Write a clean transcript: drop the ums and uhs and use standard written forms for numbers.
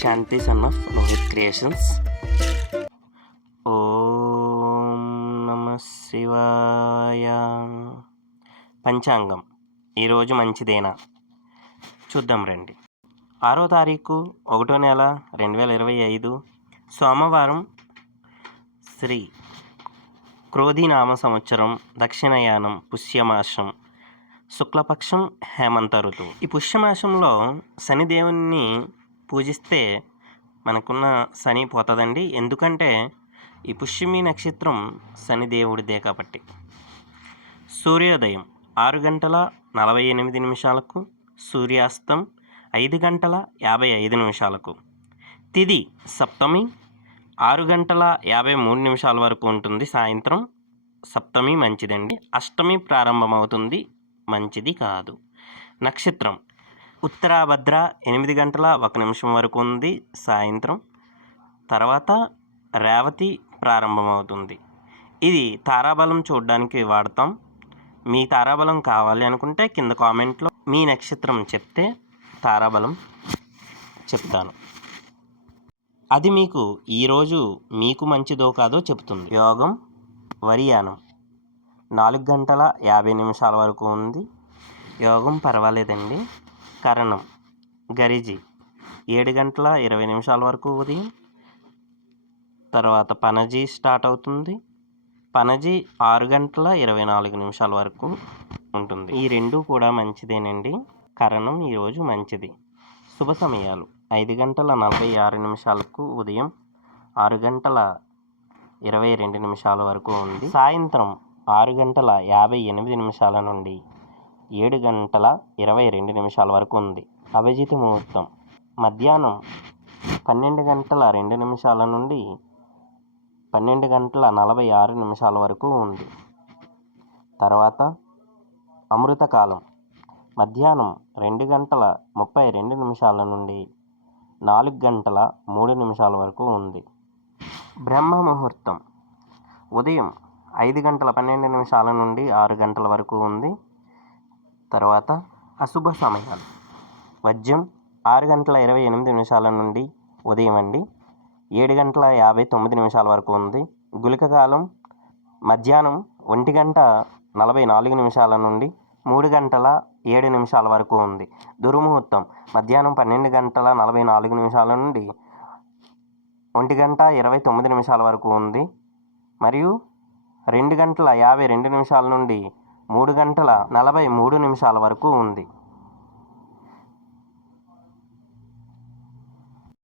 Shanti son of Rohit creations. ఓం నమ శివాయ. పంచాంగం ఈరోజు మంచిదేనా చూద్దాం రండి. 6వ తారీఖు 1వ నెల 2025 సోమవారం, శ్రీ క్రోధినామ సంవత్సరం, దక్షిణయానం, పుష్యమాసం, శుక్లపక్షం, హేమంత ఋతువు. ఈ పుష్యమాసంలో శనిదేవుని పూజిస్తే మనకున్న శని పోతుందండి. ఎందుకంటే ఈ పుష్యమి నక్షత్రం శనిదేవుడిదే కాబట్టి. సూర్యోదయం 6:48 సూర్యాస్తం 5:55. తిథి సప్తమి 6:53 వరకు ఉంటుంది. సాయంత్రం సప్తమి మంచిదండి. అష్టమి ప్రారంభమవుతుంది, మంచిది కాదు. నక్షత్రం ఉత్తరాభద్ర 8:01 వరకు ఉంది సాయంత్రం. తర్వాత రేవతి ప్రారంభమవుతుంది. ఇది తారాబలం చూడడానికి వాడతాం. మీ తారాబలం కావాలి అనుకుంటే కింద కామెంట్లో మీ నక్షత్రం చెప్తే తారాబలం చెప్తాను. అది మీకు ఈరోజు మీకు మంచిదో కాదో చెప్తుంది. యోగం వరియానం 4:50 వరకు ఉంది. యోగం పర్వాలేదండి. కరణం గరిజి 7:20 వరకు ఉదయం. తర్వాత పనజీ స్టార్ట్ అవుతుంది. పనజీ 6:24 వరకు ఉంటుంది. ఈ రెండు కూడా మంచిదేనండి. కరణం ఈరోజు మంచిది. శుభ సమయాలు 5:46 ఉదయం 6:22 వరకు ఉంది. సాయంత్రం 6:58 నుండి 7:22 వరకు ఉంది. అభిజిత్ ముహూర్తం మధ్యాహ్నం 12:02 నుండి 12:46 వరకు ఉంది. తర్వాత అమృతకాలం మధ్యాహ్నం 2:32 నుండి 4:03 వరకు ఉంది. బ్రహ్మ ముహూర్తం ఉదయం 5:12 నుండి 6 గంటల వరకు ఉంది. తర్వాత అశుభ సమయాలు వజ్యం 6:28 నుండి ఉదయం 7:59 వరకు ఉంది. గుళిక కాలం మధ్యాహ్నం 1:44 నుండి 3:07 వరకు ఉంది. దుర్ముహూర్తం మధ్యాహ్నం 12:44 నుండి 1:29 వరకు ఉంది. మరియు 2:52 నుండి 3:43 వరకు ఉంది.